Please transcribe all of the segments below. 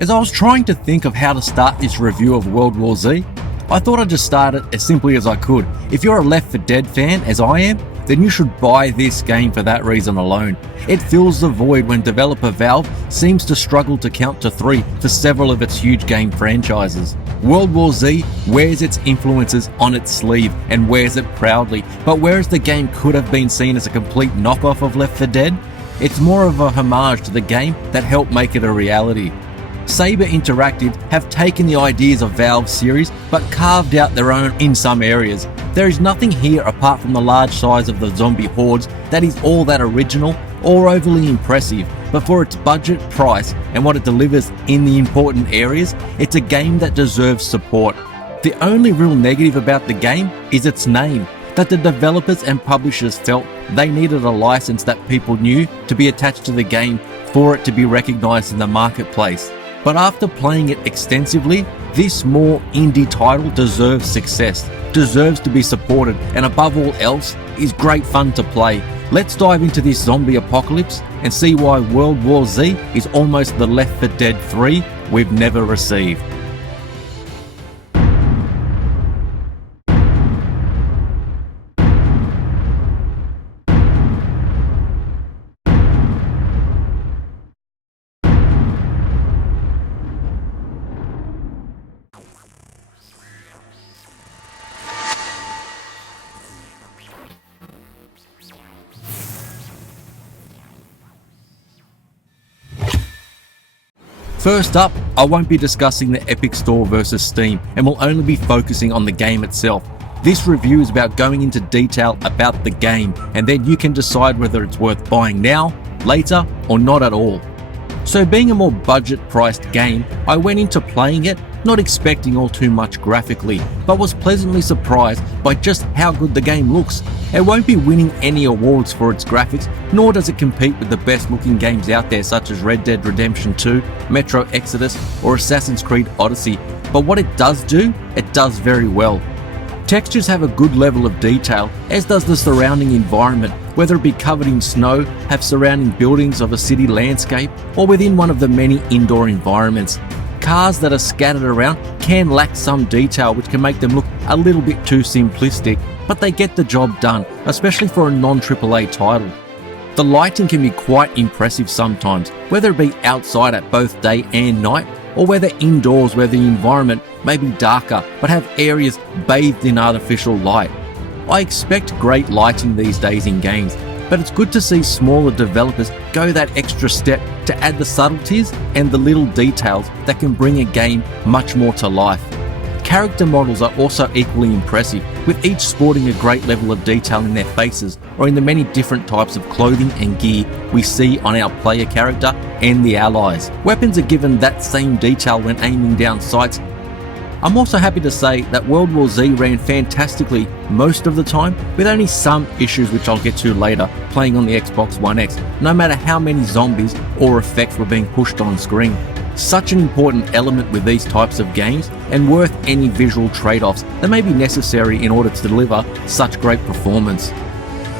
As I was trying to think of how to start this review of World War Z, I thought I'd just start it as simply as I could. If you're a Left 4 Dead fan, as I am, then you should buy this game for that reason alone. It fills the void when developer Valve seems to struggle to count to 3 for several of its huge game franchises. World War Z wears its influences on its sleeve and wears it proudly, but whereas the game could have been seen as a complete knockoff of Left 4 Dead, it's more of a homage to the game that helped make it a reality. Saber Interactive have taken the ideas of Valve's series but carved out their own in some areas. There is nothing here apart from the large size of the zombie hordes that is all that original or overly impressive, but for its budget, price and what it delivers in the important areas, it's a game that deserves support. The only real negative about the game is its name, that the developers and publishers felt they needed a license that people knew to be attached to the game for it to be recognized in the marketplace. But after playing it extensively, this more indie title deserves success, deserves to be supported, and above all else, is great fun to play. Let's dive into this zombie apocalypse and see why World War Z is almost the Left 4 Dead 3 we've never received. First up, I won't be discussing the Epic Store versus Steam and will only be focusing on the game itself. This review is about going into detail about the game, and then you can decide whether it's worth buying now, later, or not at all. So being a more budget-priced game, I went into playing it not expecting all too much graphically, but was pleasantly surprised by just how good the game looks. It won't be winning any awards for its graphics, nor does it compete with the best looking games out there such as Red Dead Redemption 2, Metro Exodus, or Assassin's Creed Odyssey, but what it does do, it does very well. Textures have a good level of detail, as does the surrounding environment, whether it be covered in snow, have surrounding buildings of a city landscape, or within one of the many indoor environments. Cars that are scattered around can lack some detail which can make them look a little bit too simplistic, but they get the job done, especially for a non-AAA title. The lighting can be quite impressive sometimes, whether it be outside at both day and night, or whether indoors where the environment may be darker but have areas bathed in artificial light. I expect great lighting these days in games, but it's good to see smaller developers go that extra step to add the subtleties and the little details that can bring a game much more to life. Character models are also equally impressive, with each sporting a great level of detail in their faces or in the many different types of clothing and gear we see on our player character and the allies. Weapons are given that same detail when aiming down sights. I'm also happy to say that World War Z ran fantastically most of the time, with only some issues which I'll get to later playing on the Xbox One X, no matter how many zombies or effects were being pushed on screen. Such an important element with these types of games, and worth any visual trade-offs that may be necessary in order to deliver such great performance.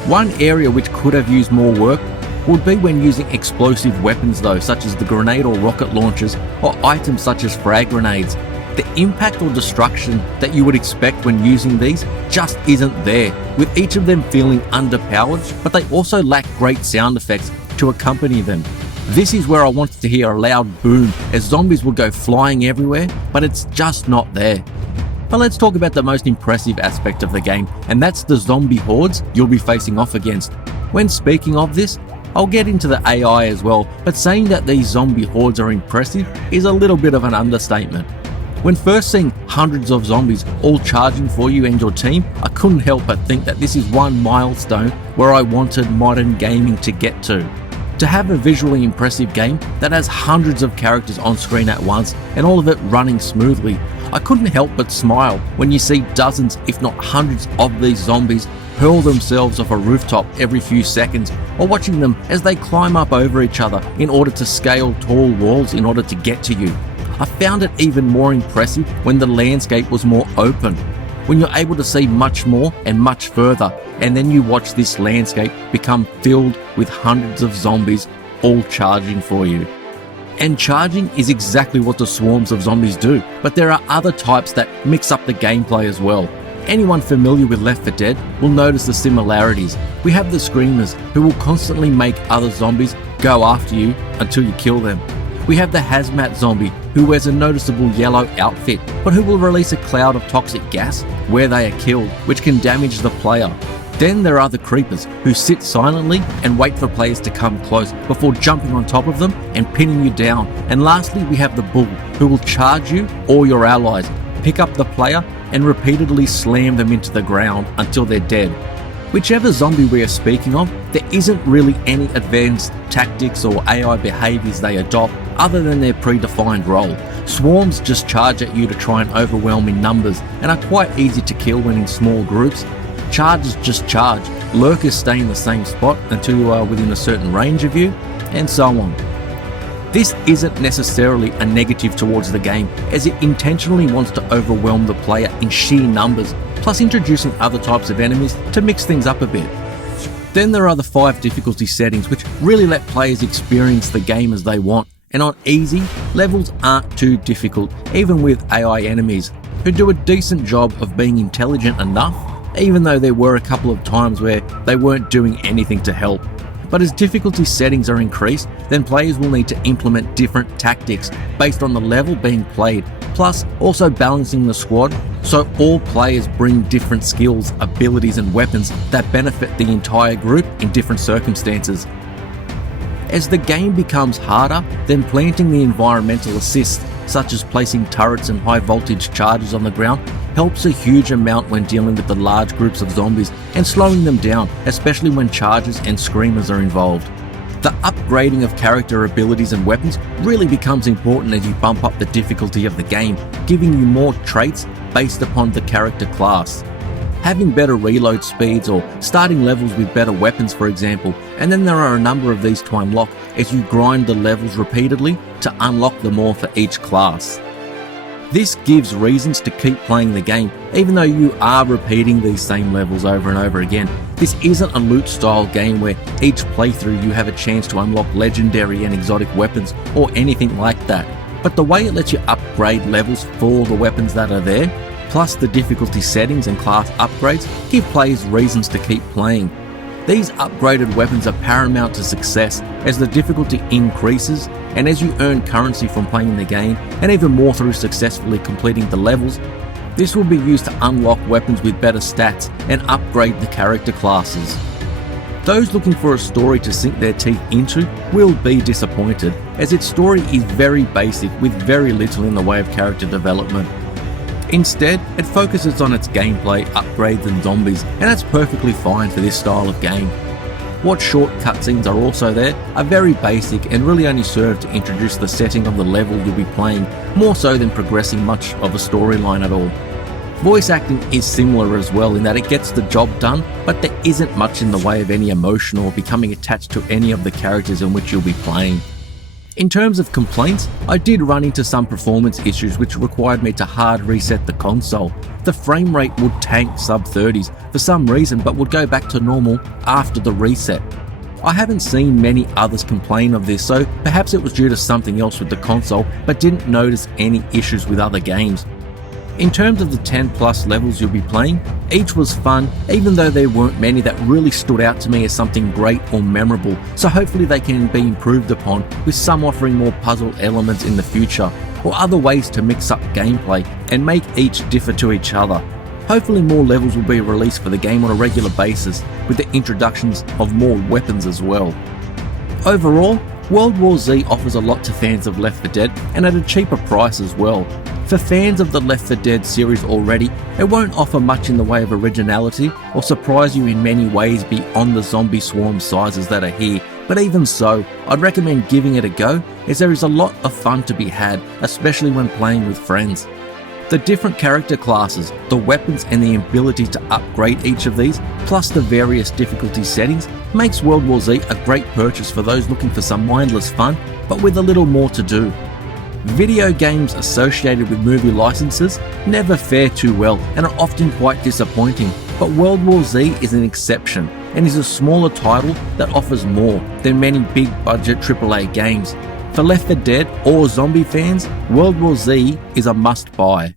One area which could have used more work would be when using explosive weapons though, such as the grenade or rocket launchers, or items such as frag grenades. The impact or destruction that you would expect when using these just isn't there, with each of them feeling underpowered, but they also lack great sound effects to accompany them. This is where I wanted to hear a loud boom as zombies will go flying everywhere, but it's just not there. But let's talk about the most impressive aspect of the game, and that's the zombie hordes you'll be facing off against. When speaking of this, I'll get into the AI as well, but saying that these zombie hordes are impressive is a little bit of an understatement. When first seeing hundreds of zombies all charging for you and your team, I couldn't help but think that this is one milestone where I wanted modern gaming to get to. To have a visually impressive game that has hundreds of characters on screen at once and all of it running smoothly, I couldn't help but smile when you see dozens if not hundreds of these zombies hurl themselves off a rooftop every few seconds, or watching them as they climb up over each other in order to scale tall walls in order to get to you. I found it even more impressive when the landscape was more open, when you're able to see much more and much further, and then you watch this landscape become filled with hundreds of zombies all charging for you. And charging is exactly what the swarms of zombies do, but there are other types that mix up the gameplay as well. Anyone familiar with Left 4 Dead will notice the similarities. We have the Screamers, who will constantly make other zombies go after you until you kill them. We have the Hazmat Zombie, who wears a noticeable yellow outfit, but who will release a cloud of toxic gas where they are killed, which can damage the player. Then there are the Creepers, who sit silently and wait for players to come close before jumping on top of them and pinning you down. And lastly, we have the Bull, who will charge you or your allies, pick up the player and repeatedly slam them into the ground until they're dead. Whichever zombie we are speaking of, there isn't really any advanced tactics or AI behaviours they adopt other than their predefined role. Swarms just charge at you to try and overwhelm in numbers and are quite easy to kill when in small groups. Chargers just charge, lurkers stay in the same spot until you are within a certain range of you, and so on. This isn't necessarily a negative towards the game, as it intentionally wants to overwhelm the player in sheer numbers, plus introducing other types of enemies to mix things up a bit. Then there are the 5 difficulty settings, which really let players experience the game as they want, and on easy, levels aren't too difficult, even with AI enemies, who do a decent job of being intelligent enough, even though there were a couple of times where they weren't doing anything to help. But as difficulty settings are increased, then players will need to implement different tactics based on the level being played, plus also balancing the squad so all players bring different skills, abilities and weapons that benefit the entire group in different circumstances. As the game becomes harder, then planting the environmental assists, such as placing turrets and high voltage charges on the ground, helps a huge amount when dealing with the large groups of zombies and slowing them down, especially when charges and screamers are involved. The upgrading of character abilities and weapons really becomes important as you bump up the difficulty of the game, giving you more traits based upon the character class. Having better reload speeds or starting levels with better weapons, for example, and then there are a number of these to unlock as you grind the levels repeatedly to unlock them all for each class. This gives reasons to keep playing the game, even though you are repeating these same levels over and over again. This isn't a loot style game where each playthrough you have a chance to unlock legendary and exotic weapons or anything like that. But the way it lets you upgrade levels for the weapons that are there, plus the difficulty settings and class upgrades, give players reasons to keep playing. These upgraded weapons are paramount to success as the difficulty increases and as you earn currency from playing the game, and even more through successfully completing the levels. This will be used to unlock weapons with better stats and upgrade the character classes. Those looking for a story to sink their teeth into will be disappointed, as its story is very basic with very little in the way of character development. Instead, it focuses on its gameplay, upgrades and zombies, and that's perfectly fine for this style of game. What short cutscenes are also there are very basic and really only serve to introduce the setting of the level you'll be playing, more so than progressing much of a storyline at all. Voice acting is similar as well in that it gets the job done, but there isn't much in the way of any emotion or becoming attached to any of the characters in which you'll be playing. In terms of complaints, I did run into some performance issues which required me to hard reset the console. The frame rate would tank sub 30s for some reason, but would go back to normal after the reset. I haven't seen many others complain of this, so perhaps it was due to something else with the console, but didn't notice any issues with other games. In terms of the 10 plus levels you'll be playing, each was fun, even though there weren't many that really stood out to me as something great or memorable, so hopefully they can be improved upon, with some offering more puzzle elements in the future, or other ways to mix up gameplay and make each differ to each other. Hopefully more levels will be released for the game on a regular basis, with the introductions of more weapons as well. Overall, World War Z offers a lot to fans of Left 4 Dead, and at a cheaper price as well. For fans of the Left 4 Dead series already, it won't offer much in the way of originality or surprise you in many ways beyond the zombie swarm sizes that are here, but even so, I'd recommend giving it a go, as there is a lot of fun to be had, especially when playing with friends. The different character classes, the weapons and the ability to upgrade each of these, plus the various difficulty settings, makes World War Z a great purchase for those looking for some mindless fun, but with a little more to do. Video games associated with movie licenses never fare too well and are often quite disappointing, but World War Z is an exception and is a smaller title that offers more than many big budget AAA games. For Left 4 Dead or zombie fans, World War Z is a must buy.